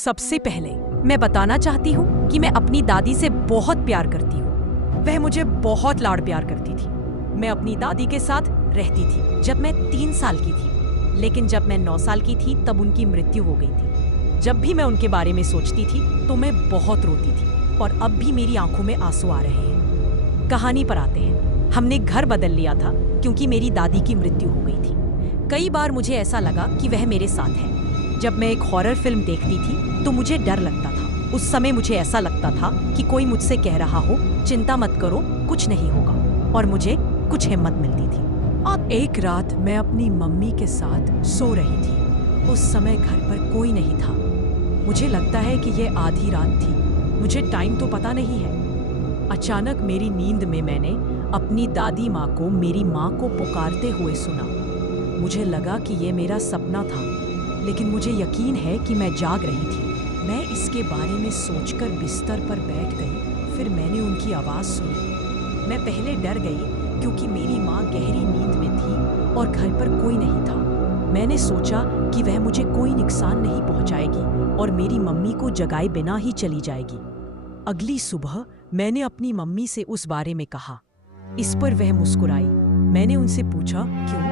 सबसे पहले मैं बताना चाहती हूँ कि मैं अपनी दादी से बहुत प्यार करती हूँ। वह मुझे बहुत लाड़ प्यार करती थी। मैं अपनी दादी के साथ रहती थी जब मैं 3 साल की थी, लेकिन जब मैं 9 साल की थी तब उनकी मृत्यु हो गई थी। जब भी मैं उनके बारे में सोचती थी तो मैं बहुत रोती थी और अब भी मेरी आंखों में आंसू आ रहे हैं। कहानी पर आते हैं। हमने घर बदल लिया था क्योंकि मेरी दादी की मृत्यु हो गई थी। कई बार मुझे ऐसा लगा कि वह मेरे साथ है। जब मैं एक हॉरर फिल्म देखती थी तो मुझे डर लगता था। उस समय मुझे ऐसा लगता था कि कोई मुझसे कह रहा हो, चिंता मत करो, कुछ नहीं होगा, और मुझे कुछ हिम्मत मिलती थी। अब एक रात मैं अपनी मम्मी के साथ सो रही थी। उस समय घर पर कोई नहीं था। मुझे लगता है कि यह आधी रात थी। मुझे टाइम तो पता नहीं है। अचानक मेरी नींद में मैंने अपनी दादी माँ को मेरी माँ को पुकारते हुए सुना। मुझे लगा कि यह मेरा सपना था, लेकिन मुझे यकीन है कि मैं जाग रही थी। मैं इसके बारे में सोचकर बिस्तर पर बैठ गई। फिर मैंने उनकी आवाज़ सुनी। मैं पहले डर गई क्योंकि मेरी माँ गहरी नींद में थी और घर पर कोई नहीं था। मैंने सोचा कि वह मुझे कोई नुकसान नहीं पहुंचाएगी और मेरी मम्मी को जगाए बिना ही चली जाएगी। अगली सुबह मैंने अपनी मम्मी से उस बारे में कहा। इस पर वह मुस्कुराई। मैंने उनसे पूछा क्यों।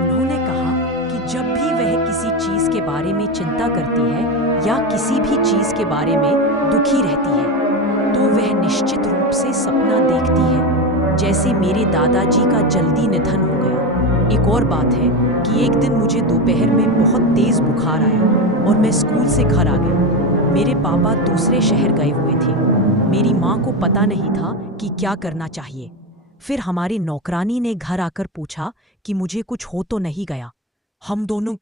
उन्होंने कहा कि जब भी वह किसी चीज के बारे में चिंता करती है या किसी भी चीज के बारे में दुखी रहती है तो वह निश्चित रूप से सपना देखती है, जैसे मेरे दादाजी का जल्दी निधन हो गया। एक और बात है कि एक दिन मुझे दोपहर में बहुत तेज बुखार आया और मैं स्कूल से घर आ गई। मेरे पापा दूसरे शहर गए हुए थे। मेरी माँ को पता नहीं था कि क्या करना चाहिए। फिर हमारी नौकरानी ने घर आकर पूछा कि मुझे कुछ हो तो नहीं गया। हम दोनों